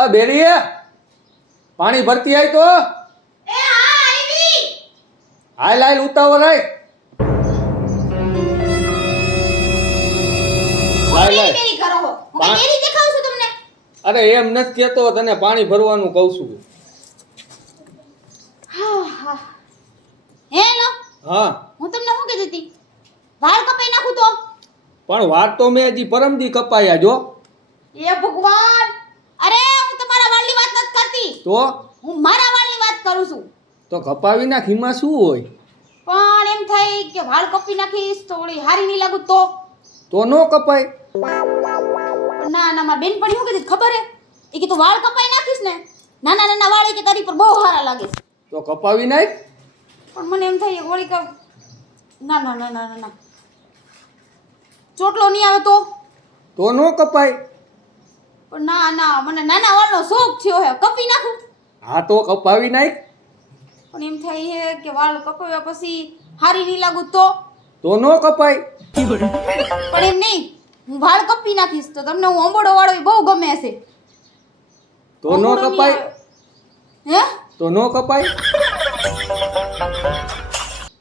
આ બેરી પાણી ભરતી આવી તો એ હા આવી હાલ હાલ ઉતાવળ રાખ લાય લાય બેરી કરો હો હું કઈ બેરી દેખાઉં છું તમને અરે એમ નથી કેતો તને પાણી ભરવાનું કહું છું હા હા હેલો હા હું તમને શું કહેતી હતી વાળ કપાઈ નાખું તો પણ વાર તો મેં હજી પરમદી કપાયા જો એ ભગવાન અરે હું તમારા વાળની વાત નથી કરતી તો હું મારા વાળની વાત કરું છું તો કપાવી નાખ એમાં શું હોય પણ એમ થાય કે વાળ કપી નાખીશ તો વળી હારી નહીં લાગુ તો નો કપાય પણ ના ના મારા બેન પણ શું કીધું ખબર હે એ કે તું વાળ કપાઈ નાખીશ ને નાના નાના વાળ કે તારી પર બહુ સારા લાગે છે તો કપાવી નાખ પણ મને એમ થાય વળી કે ના ના ના ના ના ચોટલો નહીં આવે તો નો કપાય પણ ના ના મને નાના વાળનો શોખ થયો હે કપી નાખું હા તો કપાવી નાખ પણ એમ થાય હે કે વાળ કપાવ્યા પછી હારી નહીં લાગુ તો નો કપાય પણ એમ નહીં હું વાળ કપી નાખીશ તો તમને હું અંબોડો વાળો એ બહુ ગમે છે તો નો કપાય હે તો નો કપાય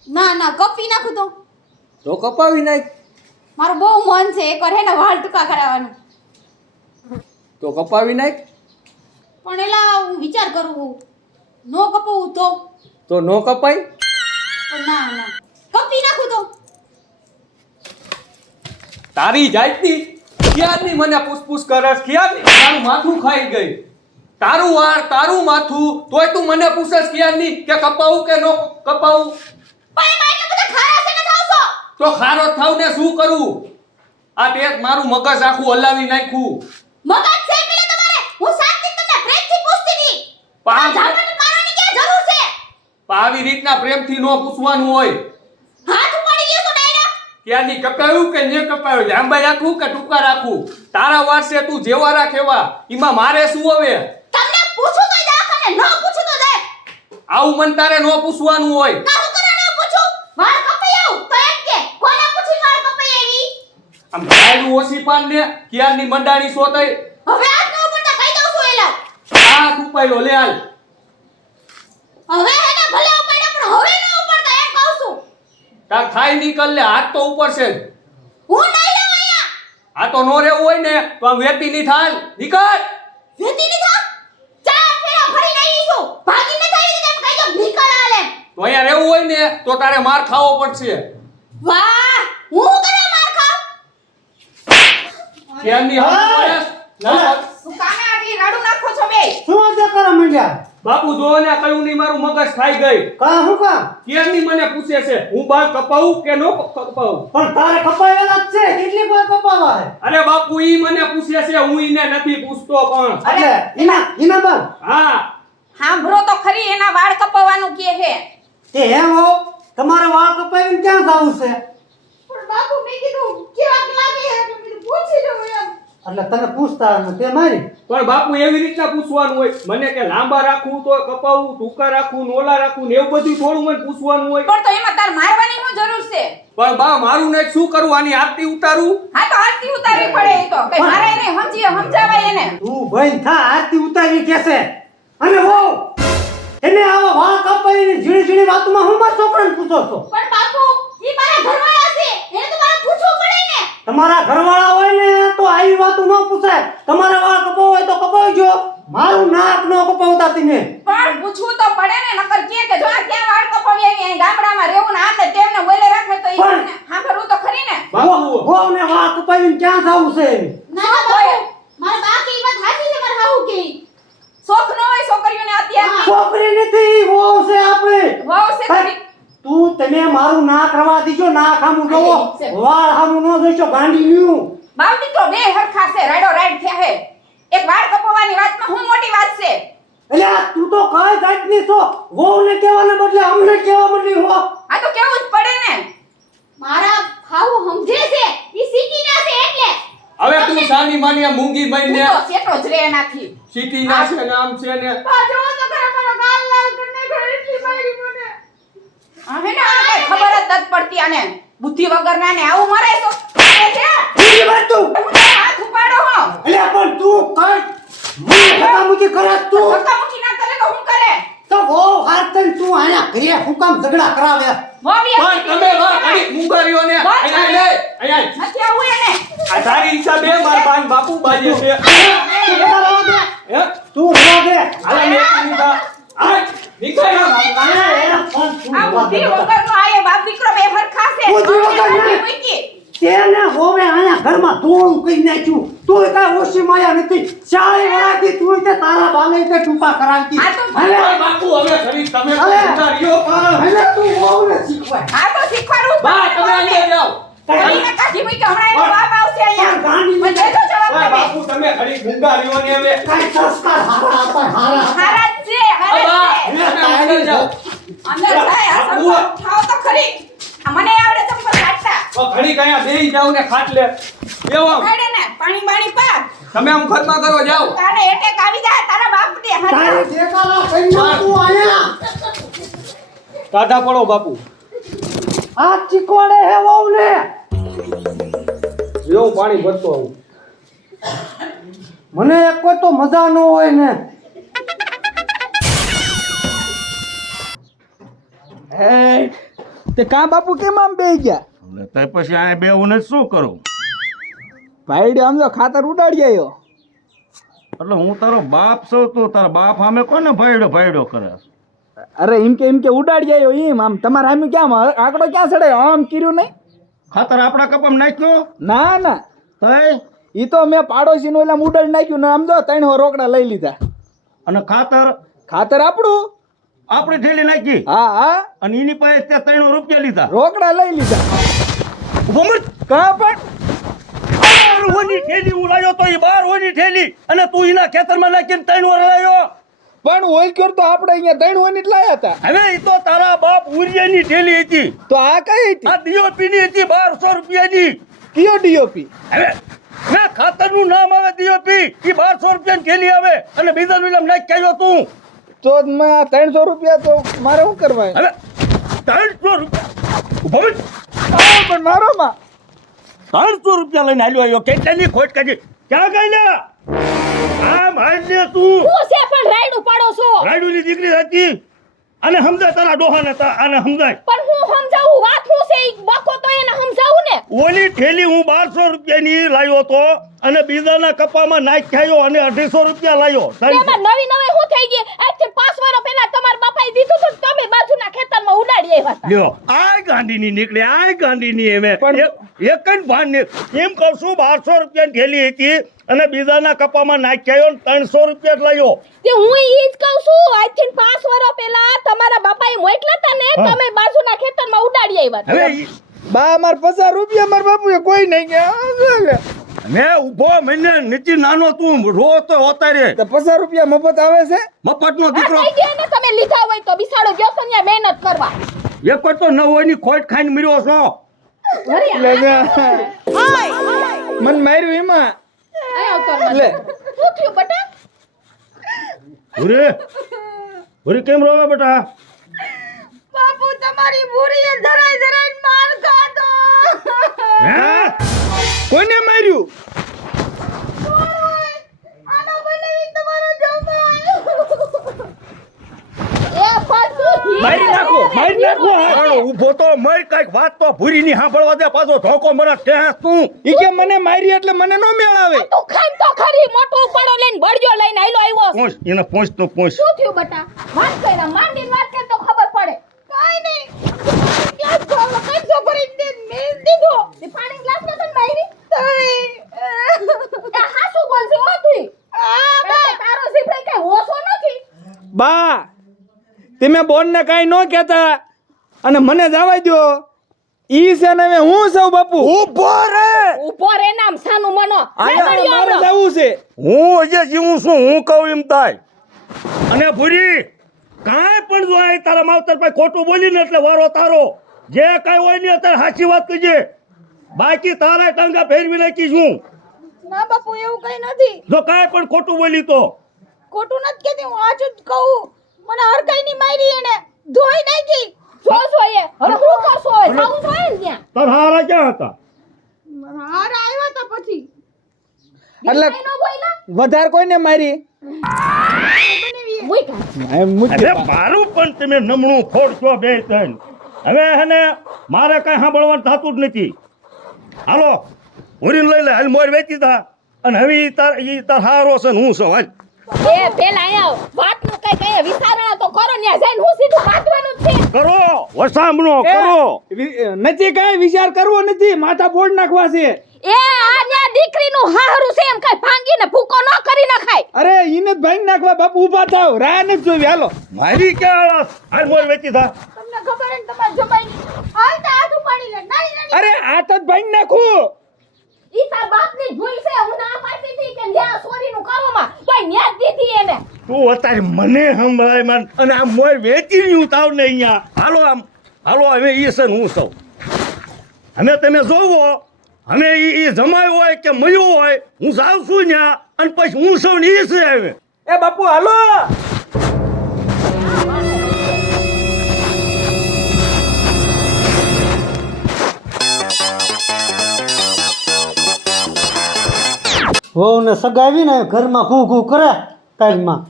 ના ના કપી નાખું તો કપાવી નાખ મારું બહુ મન છે એકવાર હે ને વાળ ટૂંકા કરાવવાનું તો કપાવી નાખ પણ એલા હું વિચાર કરું છું નો કપાવું તો નો કપાય પણ ના ના કપી નાખું તો તારી જાતની ક્યારની મને પૂછપૂછ કરસ ક્યારની તારું માથું ખાઈ ગઈ તારું વાળ તારું માથું તોય તું મને પૂછસ ક્યારની કે કપાવું કે નો કપાવું પણ એમાં એટલા બધા ખારા છે ને થાવ છો તો ખારો થાવ ને શું કરું આ તે મારું મગજ આખું હલાવી નાખ્યું મગજ છે પેલે તમારે હું શાંતિ તમને પ્રેમથી પૂછતી હતી પામ જાણવાની મારવાની ક્યાં જરૂર છે આવી રીતના પ્રેમથી નો પૂછવાનું હોય હાથ ઉપાડી ગયો તો ડાયરેક્ટ ક્યારની કપાયું કે ન કપાયું લાંબા રાખું કે ટૂંકા રાખું તારા વાર છે તું જેવા રાખ એવા એમાં મારે શું હવે તમને પૂછું તો દાખ અને ન પૂછું તો દે આવું મન તારે નો પૂછવાનું હોય કાહું કરને પૂછું વાળ કપાઈ આવું તો એમ કે કોને પૂછી વાળ કપાઈ આવી આમ ગાયનું ઓછી પાન ને ક્યારની મંડાણી સોતાઈ હવે હાથ ન ઉપડતા કહી દઉં છું એલા હાથ ઉપાડ્યો લે હાલ હવે હે ને ભલે ઉપાડ્યા પણ હવે ન ઉપડતા એમ કહું છું તાર થાય નીકળ લે હાથ તો ઉપર છે હું નહીં લેવા અહીંયા આ તો નો રહેવું હોય ને તો આમ વેતી ની થાલ નીકળ વેતી ની થા ચાર ફેરા ફરી નહીં છું ભાગી ન થાય તેમ કહી દો નીકળ આલે તો અહીંયા રહેવું હોય ને તો તારે માર ખાવો પડશે વાહ હું કરે માર ખાવ ક્યારની હાથ શું કામે આટલી રાડુ નાખો છો બે શું આજે કરવા માંડ્યા બાપુ જો ને કયું ની મારું મગજ ખાઈ ગઈ કા હું કા ક્યારની મને પૂછે છે હું બાલ કપાવું કે નો કપાવું પણ તારે કપાયેલા જ છે કેટલી વાર કપાવા હે અરે બાપુ ઈ મને પૂછે છે હું ઈને નથી પૂછતો પણ એટલે ઈના બાલ હા સાંભળો તો ખરી એના વાળ કપાવવાનું કે હે તે એમ હો તમારે વાળ કપાવીને ક્યાં જાવું છે પણ બાપુ મેં કીધું કેવા લાગે હે તો કીધું પૂછી લઉં એમ એટલે તને પૂછતા ને તે મારી પણ બાપુ એવી રીતના પૂછવાનું હોય મને કે લાંબા રાખવું તો કપાવું ટૂંકા રાખવું નોલા રાખવું ને એવું બધું થોડું મને પૂછવાનું હોય પણ તો એમાં તાર મારવાની શું જરૂર છે પણ બા મારું ને શું કરું આની આરતી ઉતારું હા તો આરતી ઉતારવી પડે એ તો કઈ મારે એને સમજાવાય એને તું ભાઈ થા આરતી ઉતારી કેસે અને હો એને આવા વાળ કપાવીને ઝીણી ઝીણી વાતમાં હું મારા છોકરાને પૂછો છો પણ બાપુ ઈ મારા ઘરવાળા છે એને તો મારે પૂછવું પડે ને તમારા ઘરવાળા હોય ને તો આવી વાતો ન પૂછાય તમારા વાળ કપાવ હોય તો કપાવજો મારું નાક ન કપાવતા તમે પણ પૂછવું તો પડે ને નકર કે જો આ ક્યાં વાળ કપાવી આવી અહીં ગામડામાં રહેવું ને આમને તેમને બોલે રાખે તો ઈ પણ- સાંભળવું તો ખરી ને બાપુ હોવને વાળ કપાવીને ક્યાં જાવું છે ના બાપુ મારા બાકી ઈ વાત હાચી છે મારા હાઉ કે શોખ ન હોય છોકરીઓને અત્યારે છોકરી નથી વહુ છે આપણે વાવ છે ખરી તું તમે મારું નાક રવા દીજો નાક આમું જોવો વાળ આમું ન જોઈશો ગાંડી લ્યું બાવડી તો બે હરખા છે રાડો રાડ થયા હે એક વાળ કપાવવાની વાતમાં હું મોટી વાત છે એટલે તું તો કઈ જાતની છો વહુને કહેવાને બદલે અમને કહેવા માંડી હો આ તો કેવું જ પડે ને મારા હાઉ સમજે છે ઈ સિટી ના છે એટલે હવે તું સાની માની આ મૂંગી બનને તું તો સેટો જ રે નાખી સિટી ના છે નામ છે ને પાછો તો ખરા મારો ગાલ લાલ કરીને ઘરે એટલી મારી મને આ હે ને આ કઈ ખબર જ નથી પડતી આને બુદ્ધિ વગરના ને આવું મરે તો બીજી વાત તું હું તો હાથ ઉપાડો હો એટલે પણ તું કઈ ધક્કામુક્કી કરે છે તું ધક્કામુક્કી ના કરે તો હું કરે તો બહુ હાથ થઈને તું આયા ઘરે હું કામ ઝઘડા કરાવે મોવી પણ તમે વાહ ઘડી મુંગારીઓને અહીંયા લે અહીંયા નથી આવું એને આ તારી હિસાબે માર બાન બાપુ બાજે છે હે તું રવા દે હાલે મેં કીધા આ નીકળ આ બુદ્ધિ વગરનો આયે બાપ દીકરો બે હરખા છે બુદ્ધિ વગર નહીં. મૂકી. તેને હોવે આયા ઘરમાં તોડું કરી નાખ્યું તું કાંઈ ઓછી માયા નથી ચાળે વરાથી તું તે તારા બાને તે ટૂંકા કરાવતી આ તો હવે બાપુ હવે ઘડી તમે હાલે. મુંગારીઓ પણ હવે તું વહુને શીખવાય આ તો શીખવાડું જ બા તમે પડે. અહીંયા જાઓ ઘડીને કાઢી મૂકી, હમણાં એનો બાપ આવશે અહીંયા. મને દેજો જવાબ બા તમે. બાપુ તમે ઘડી મુંગારીઓને હવે કાંઈ સંસ્કાર હારા હતા હારા હારા જ છે, હારા જ છે. તમે અંદર જાઓ અંદર જાય, આ બાપુ. સંભાળ ઉઠાવો તો ખરી. આ મને આવડે ચંપલ કાઢતા. તો ઘડી કયા બેહી જાવ ને ખાટલે બેવો કાઢે ને, પાણી બાણી પા. તમે આમ ખતમા કરો જાઓ તારે એટેક આવી જાય તારા બાપને તારે હાચા. દેખાલા કરી નાખું આયા ટાઢા પડો બાપુ આ ચીકવાડે હે વહુને જેવું પાણી ભરતો આવું મને એક કોઈ તો મજા ન હોય ને તે કા બાપુ કેમ આમ બેહી ગયા એટલે તે પછી આ બેવું ને શું કરું ભાઈડે આમ જો ખાતર ઉડાડી આવ્યો એટલે હું તારો બાપ છું તું તારા બાપ સામે કોને ભાઈડો ભાઈડો કરે અરે એમ કે ઉડાડી આવ્યો એમ આમ તમારે આમ ક્યાં આંકડો ક્યાં ચડે આમ કર્યું નહીં ખાતર આપણા કપામાં નાખ્યો ના ના તઈ ઈ તો મેં પાડોશી નું એટલે ઉડાડી નાખ્યું ને આમ જો 3 રોકડા લઈ લીધા અને ખાતર ખાતર આપણું આપણી ઠેલી નાખી હા હા અને એની પાસે ત્યાં 3 રૂપિયા લીધા રોકડા લઈ લીધા ઉભો મર કા પણ 12 હોની ઠેલી હું લાયો તો એ 12 હોની ઠેલી અને તું એના ખેતરમાં નાખીને 3 વાર લાયો પણ ઓલક્યોર તો આપણે અહીંયા 3 વની જ લાયા હતા હવે એ તો તારા બાપ ઉરિયાની ઠેલી હતી તો આ કઈ હતી આ ડીઓપી ની હતી 1200 રૂપિયાની કયો ડીઓપી હવે મેં ખાતરનું નામ આવે ડીઓપી એ 1200 રૂપિયાની ઠેલી આવે અને બીજા વિલમ નાખી આવ્યો તું તો મેં આ 300 રૂપિયા તો મારે શું કરવા હવે 300 રૂપિયા ઉભો મત. પણ મારો માં 300 રૂપિયા લઈને આવ્યો આવ્યો કેટલાની ખોટ કાઢી ક્યાં ગઈ ને આમ હાલ ને તું હું છે પણ રાયડું પાડો છો રાયડુની દીકરી હતી અને સમજાય તારા ડોહાને આને સમજાય પણ હું સમજાવું વાત હું છે ઈ બકો તો એને સમજાવું ને ઓલી ઠેલી હું 1200 રૂપિયાની લાવ્યો તો અને બીજાના કપામાં નાખ્યો અને 250 રૂપિયા લાવ્યો એમાં નવી નવી હું થઈ ગઈ આજથી 5 વર્ષ પહેલા તમારા બાપાએ દીધું તો તમે બાજુના ખેતરમાં ઉડાડી આવ્યા હતા લ્યો આ ગાંધીની નીકળી આ ગાંધીની એમે પણ- એક જ ભાન ને એમ કહું છું 1200 રૂપિયાની ઠેલી હતી અને બીજાના કપામાં નાખ્યો 300 રૂપિયા જ લાવ્યો તે હું ઈ જ કહું છું આજથી 5 વર્ષ પહેલા તમારા બાપાએ મોકલા હતા ને હા. તમે બાજુના ખેતરમાં ઉડાડી આવ્યા હતા હવે બા માર 50 રૂપિયા માર બાપુએ કોઈ નહીં ગયા મેં ઊભો મને નીચે નાનો તું રો તો હોતા રે તો 50 રૂપિયા મફત આવે છે મફતનો આ દીકરો થઈ ગયા ને તમે લીધા હોય તો બિસાડો ગયો તો ત્યાં મહેનત કરવા એક તો ન હોય ની ખોટ ખાઈને મર્યો છો લે જા. મન માર્યું એમાં આય અવતાર લે શું થયું બટા ભૂરી કેમ રોવે બેટા બાપુ તમારી બુરીએ ધરાઈ ધરાઈને માર ખાધો. હે કોને માર્યું આનો બનાવી તમારો જમાઈ. એ ફાલતુ મારી નાખો હાલો ઊભો તો મર કાઈક વાત તો ભૂરી ની સાંભળવા દે પાછો ધોકો મને ટેસ તું ઈ કે મને મારી એટલે મને નો મેળ આવે તું ખાન તો ખરી મોટો પડો લઈને બળજો લઈને આયલો આવ્યો પહોંચ એને પહોંચ તો પહોંચ શું થયું બટા વાત કર્યા માંડીને વાત કર તો ખબર પડે કાઈ નહીં. ક્યાં ગયો? કંસો ભરીને દે મેલ દીધો. તે પાણી ગ્લાસમાં તને મારી તઈ. એ હાસુ બોલજે હો તું આ બા. તારો જીભડે કઈ હોશો નથી બા તમે બોન ને કાઈ નો કહેતા અને મને જવા દો ઈ છે ને હવે હું સૌ બાપુ ઊભો રે ઉભો રે નામ સાનું મનો મારે જવું છે હું હજે જીવું છું હું કહું એમ થાય અને ભૂરી કાંઈ પણ જો આ તારા માવતર પાસે ખોટું બોલી ને એટલે વારો તારો જે કાંઈ હોય ને અત્યારે સાચી વાત કહીજે બાકી તારા ટાંગા ફેરવી નાખી છું ના બાપુ એવું કઈ નથી. જો કાંઈ પણ ખોટું બોલી તો ખોટું નથી કહેતી, હું આજ જ કહું. મને હરકાઈ ની મારી એને ધોઈ નાખી. જો જોઈએ હવે હું કરશો હવે સાવું જોઈએ ને ત્યાં તારા હારા ક્યાં હતા હારા આવ્યા તા પછી એટલે કઈ ન બોયલા વધારે કોઈને મારી મુઈ કા એમ મુજ અરે મારું પણ તમે નમણું ફોડશો બે ત્રણ હવે હને મારે કઈ સાંભળવાનું થતું જ નથી હાલો ઉરીને લઈ લે હાલ મોર વેચી દા અને હવે ઈ તાર હારો છે ને હું છું હાલ એ પેલા આયા વાતનું કઈ વિચારણા તો કરો ન્યા જઈને હું સીધું વાંચવાનું જ છે કરો વસામણો કરો નથી કઈ વિચાર કરવો નથી માથા ફોડ નાખવા છે એ આ ન્યા દીકરીનું હાહરું છે એમ કઈ ભાંગીને ભૂકો ન કરી નખાય અરે ઈને જ ભાંગી નાખવા બાપુ ઊભા થાવ રાહ નથી જોવી હાલો મારી ક્યાં આળસ હાલ મોર વેચી દા તમને ખબર હે તમાર જમાઈ હાલતા હાથ ઉપાડી લે નાની નાની અરે આ તો જ ભાંગી નાખું ઈ તાર બાપની ભૂલ છે હું ના પાડતી હતી કે ન્યા સોરીનું કરોમાં તોય ન્યા જ દીધી એને તું અત્યારે મને સંભળાય માન અને આ મોર વેચી રહ્યું તાવ ને અહીંયા હાલો આમ હાલો હવે ઈ છે ને હું સૌ અને તમે જોવો અને ઈ જમાય હોય કે મયું હોય હું જાઉં છું ન્યા અને પછી હું સૌ ને ઈ છે હવે એ બાપુ હાલો વહુ ને સગાવી ને ઘરમાં ઘૂ ઘૂ કરે ટાઈમમાં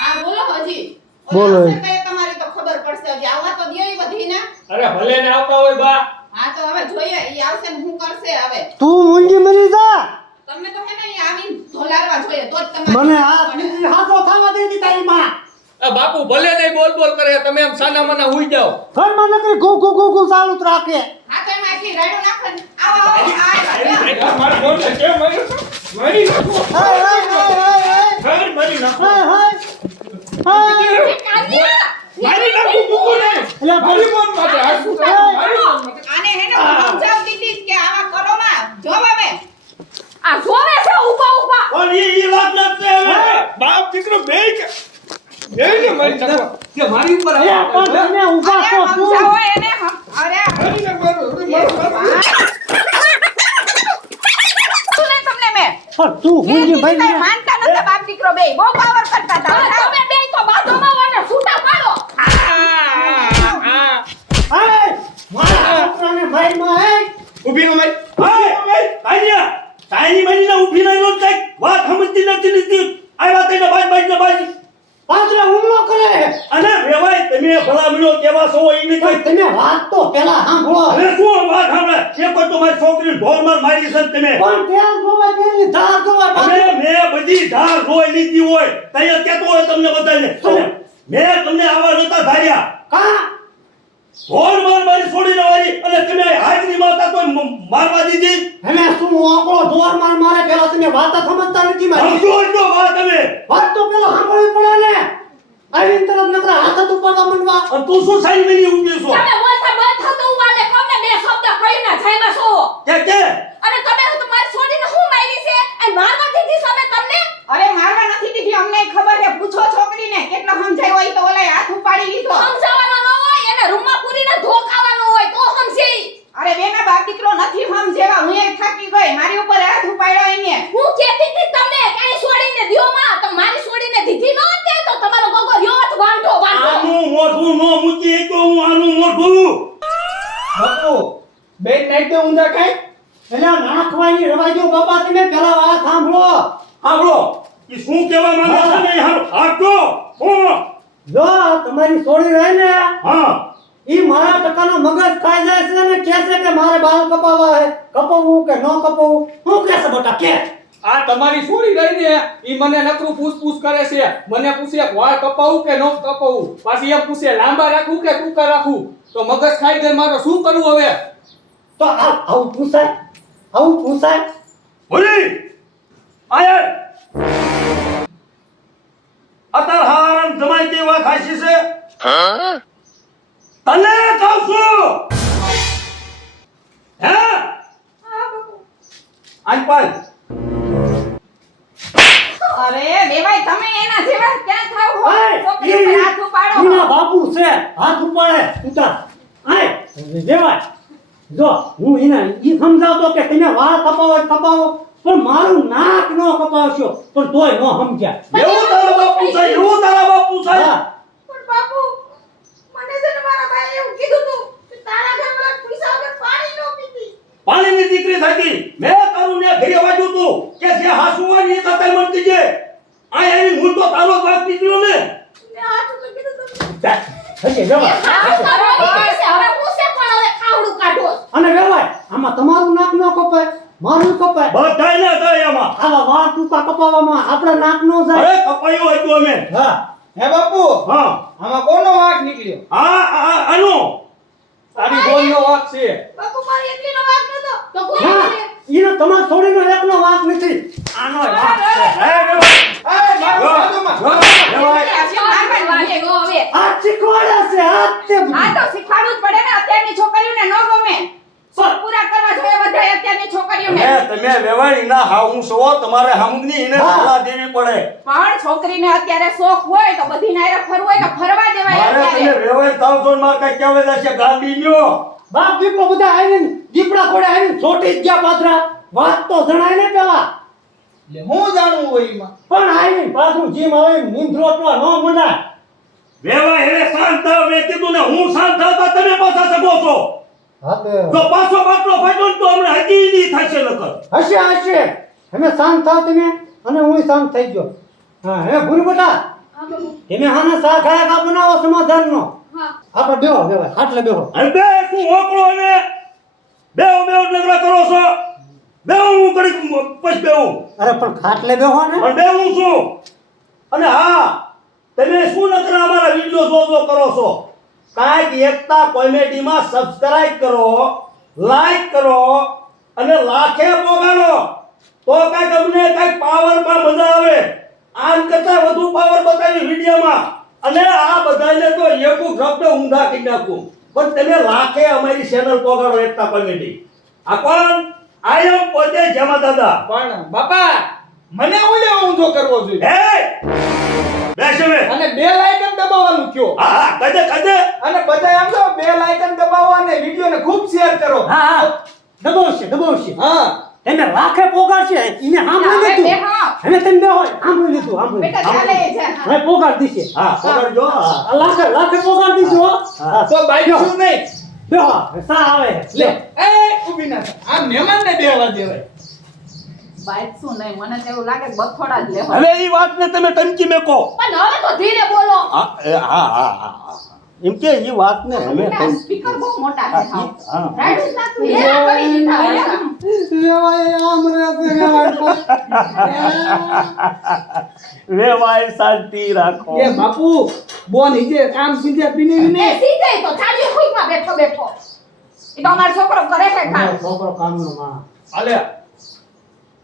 આ બોલો હજી બોલો. ઓલા હશે તો તમારી તો ખબર પડશે હજી આવવા તો દ્યો ઈ બધીને અરે ભલે ને આવતા હોય બા હા તો હવે જોઈએ ઈ આવશે ને હું કરશે હવે તું મૂંગી મરી જા તમે તો હે ને ઈ આવીને ઢોલારવા જોઈએ તો જ તમારે મને આ દીકરી હાથો થવા દે દી તારી માં આ બાપુ ભલે નહીં બોલ બોલ કરે તમે એમ સાના મના હુઈ જાઓ ઘરમાં નકરી ઘૂ ઘૂ ઘૂ ઘૂ ચાલુ જ રાખે હા તો એમાં એટલી રાડો નાખો ને આવો આવો મારી બોલને કેમ મારી નાખો હાય હાય હાય હાય મારી નાખો હાય હાય હાય કાન્યા મારી નાખું કુકુને એટલે મારી બોલ માટે હાસુ મારી બોલ માટે આને હે ને હું સમજાવતી હતી કે આવા કરોમાં જોવ હવે આ જોવે છે ઊભા ઊભા પણ ઈ વાત નથી હવે બાપ દીકરો બેય કે મારી નાખો કે મારી ઉપર એ પણ તમે ઊભા અરે છો તું સમજાવો એને અરે મારી નાખો સુને તમને મેં પણ તું મૂંગી એ ભાઈ દીકરી માનતા નતા બાપ દીકરો બેય બહુ પાવર કરતા હતા હવે તમે બેય તો બાજુમાં હો ને છૂટા પાડો હાય મારા છોકરાને ભાઈ માં હે ઊભી નો મારી હાય કાન્યા તાઈની મણીને ઊભી નહીં નો થાય વાત સમજતી નથી નીતિ આવ્યા તઈને બાજ બાજ પાછળ હુમલો કરે અને વેવાય તમે ભલામણો કેવા છો ઈ નહીં પણ તમે વાત તો પેલા સાંભળો હવે શું વાત સાંભળે એ કોઈ તો મારી છોકરી ઢોરમાં મારી છે ને તમે પણ તેલ જોવા દેની ધાર જોવા તમે મેં બધી ધાર જોઈ લીધી હોય તઈ કેતો હોય તમને બધાને મેં તમને આવા નતા ધાર્યા કા ઢોર મારી છોડીને વાળી અને તમે હાજરી માતા તો મારવા દીધી અમે શું આપણો જોર મારે પેલા તમે વાત સમજતા નથી મારી સમજો વાત તમે વાત તો પેલા સાંભળવી પડે ને આવીને તરત નકરા હાથ જ ઉપાડવા માંડવા અને તું શું સાઈ મહિને ઊભી છો તમે બોલતા બંધ થતું વાને કોમને બે શબ્દ કહ્યું ના જાયમાં છો કે અને તમે તમારી છોડીને હું મારી છે એ મારવા દીધી સામે તમને અરે મારવા નથી દીધી અમને ખબર છે પૂછો છોકરીને કેટલો સમજાય હોય તો ઓલાએ હાથ ઉપાડી લીધો સમજાવવાનો ન હોય એને રૂમમાં પૂરીને ધોકાવાનો હોય તો સમજે ઈ. અરે બેના બાપ દીકરો નથી સમજેવા હું એક થાકી ગઈ મારી ઉપર હાથ ઉપાડ્યો એને હું કહેતી હતી તમને કઈ છોડીને દ્યો માં તો મારી છોડીને દીધી ન હોત ને તો તમારો ગોગો રહ્યો હોત વાંઢો વાંઢો આનું મોઢું નો મૂકી તો હું આનું મોઢું બાપુ બેન નાઈ દે ઊંધા કાઈ એટલે નાખવાની રવા દો બાપા તમે પેલા વાત સાંભળો સાંભળો ઈ શું કહેવા માંગે છે ને હાલો આપજો હું જો તમારી છોડી રહી ને હા ઈ મારા ટકાનો મગજ ખાઈ જાય છે ને કહે છે કે મારે બાલ કપાવવા હે કપાવવું કે ન કપાવવું હું કહે છે બેટા કે આ તમારી છોડી રહી ને ઈ મને નકરું પૂછ કરે છે મને પૂછે વાળ કપાવું કે ન કપાવું પાછી એમ પૂછે લાંબા રાખું કે ટૂંકા રાખું તો મગજ ખાઈ ગઈ મારો શું કરવું હવે તો આવું પૂછાય બોલી આયર અતાર હારામ જમાઈ કે વાત હાસી છે તને કહું છું હે આનપાલ અરે બેવાઈ તમે એના જેવા ક્યાં થાવ હો હાય, છોકરી ઉપર હાથ ઉપાડો ઈના બાપુ છે હાથ ઉપાડે ઉતાર આય દેવાય જો હું એને ઈ સમજાવતો કે તમે વાળ કપાવો પણ મારું નાક નો કપાવશો પણ તોય નો સમજ્યા એવું તારા બાપુ છે હા. પણ બાપુ મને છે ને મારા ભાઈ એવું કીધું તું કે તારા ઘરમાં પૈસા વગર પાણી નો પીતી પાણીની દીકરી થતી મેં તારું ને ઘરે વાગ્યું તું કે હાવ તો રોવી ગઈ છે. હવે પૂછે પણ હવે ખાવડું કાઢો. અને વેવાય આમાં તમારું નાક ન કપાય મારું કપાય બધાયને થાય આમાં. આવા વાળ ટૂંકા કપાવવામાં આપણા નાક નો જાય અરે કપાયું હતું અમે. હા હે બાપુ હા આમાં કોનો વાંક નીકળ્યો આનો તારી બોલનો વાંક છે. બાપુ મારી એટલીનો વાંક નતો. તો કોણ ના કરે? ઈને તમાર છોડીનો એકનો વાંક નથી આનો વાંક છે એ વેવાય. એ મારું જો, બાજુમાં. જો, વેવાય. આજે મારવાની વાંકે ગો હવે. આ શીખવાડે છે આ તે આ તો શીખવાડવું જ પડે ને અત્યારની છોકરીઓને ન ગમે. શોખ પૂરા કરવા જોઈએ બધાય અત્યારની છોકરીઓને. તમે વેવાય ના હાવું છો તમારે હામુગની એને હા. સલાહ દેવી પડે. પણ છોકરીને અત્યારે શોખ હોય તો બધી નાયરે ફરવું હોય તો ફરવા દેવાય મારે તમે અત્યારે. વેવાય તાવ છો ને મારે કઈ કહેવાય જશે ગાંડી ન્યો. બાપ દીકરો બધા આવીને દીપડા કોડે આવીને છોટી જ ગયા પાત્રા વાત તો જણાય ને પેલા એટલે હું જાણવું હોય એમાં પણ આવીને પાછું જીમ આવીને નીંદરો તો ન મંડાય વેવાય એને શાંત થાવ મેં કીધું ને હું શાંત થાવ તો તમે પાછા સગો છો. જો પાછો બાટલો ફાટ્યો ને તો હમણાં હજી ઈ થશે નકર. હશે હશે અમે શાંત થાવ તમે અને હું શાંત થઈ ગયો હા હે ભૂરી બેટા હા બાપુ. તમે હાના સા ખાયા કા બનાવો સમાધાનનો હા. આપણે બેહો બેહો ખાટલે બેહો અને બે શું હોકળો ને બેવ નગરા કરો છો. બેવ હું કરી પછી બેવું અરે પણ ખાટલે બેહો ને અને બેવું છું. અને હા તમે શું નકરા અમારા વિડિયો જો કરો છો. કાંઈક એકતા કોમેડીમાં સબસ્ક્રાઇબ કરો, લાઈક કરો અને લાખે પોગાડો તો કાંઈક અમને કાંઈક પાવરમાં મજા આવે. આમ કરતા વધુ પાવર બતાવી વિડીયોમાં અને આ બધાને તો એક શબ્દ ઊંધા કરી નાખું પણ તમે લાખે અમારી ચેનલ પોગાડો એકતા કોમેડી. આ કોણ? આઈ એમ પોતે જમા દાદા. પણ બાપા મને ઓલે ઊંધો કરવો જોઈએ હે બેસ હવે. અને બે લાઇકન દબાવવાનું કયો હા હા કદે અને બધા એમ તો બે લાઇકન દબાવો અને વિડિયોને ખૂબ શેર કરો હા હા દબાવશે હા તમે લાખે પોગાડશે એને સાંભળી હવે લીધું બેહો. હવે તમે બેહો સાંભળી લીધું સાંભળી બેટા ચાલે છે. હવે પોગાડ દીશે હા પોગાડજો. હા આ લાખે પોગાડ દીધો હા. તો બાઈક શું નહીં બેહો સા આવે લે એ ઊભી ના થા. આ મહેમાનને બેહવા દેવાય બાઈક શું નહીં મને તો એવું લાગે કે બથોડા જ લેવા. હવે ઈ વાતને તમે ટંકી મેકો. પણ હવે તો ધીરે બોલો. હા એમ કે ઈ વાતને અમે સ્પીકર બહુ મોટા છે હાવ. હા. રાઈડ જ નાખું હેરા કરી દીધા હેરા. વેવાય શાંતિ રાખો. એ બાપુ બોન ઈજે કામ સીધે પીને એ ને સીધે તો ચાલ્યો ખુઈમાં બેઠો બેઠો. એ તો અમારો છોકરો કરે છે કામ. છોકરો કામનો માણસ હાલે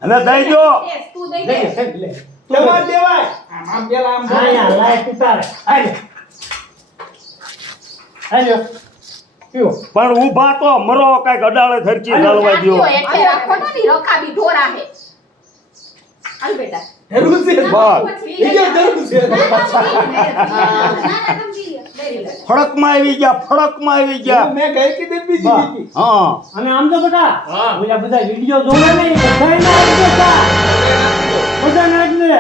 અને દઈ દો. એ તું દઈ દે. લે તમાર દેવાય આમ પેલા આમ હા યાર લાઈટ ઉતારે આલે પીઓ પણ ઊભા તો મરો કાંઈક અડાળે ધરકી ચાલવા દ્યો. રાખ્યો એટલે રાખો ને ની રકાબી ઢોરા હે. હાલ બેટા. જરૂર છે બસ. ઈજે જરૂર છે ફડકમાં આવી ગયા. મેં ગઈ કીધી બીજી બસ. દીધી હા અને આમ તો બેટા હા. ઓલા બધા વિડિયો જોવે ને એ બધાયને આવી જતા બધાને